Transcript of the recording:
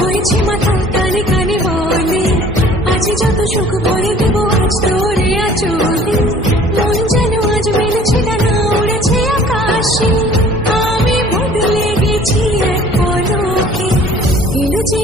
হয়েছে মাথা কানে কানে বলে, আজ যত সুখ ভরে দেব আজ তোরে আঁচলে। মন যেন আজ মেলেছে ডানা, উড়েছে আকাশে, আমি বদলে গেছি এক পলকে। এলো যে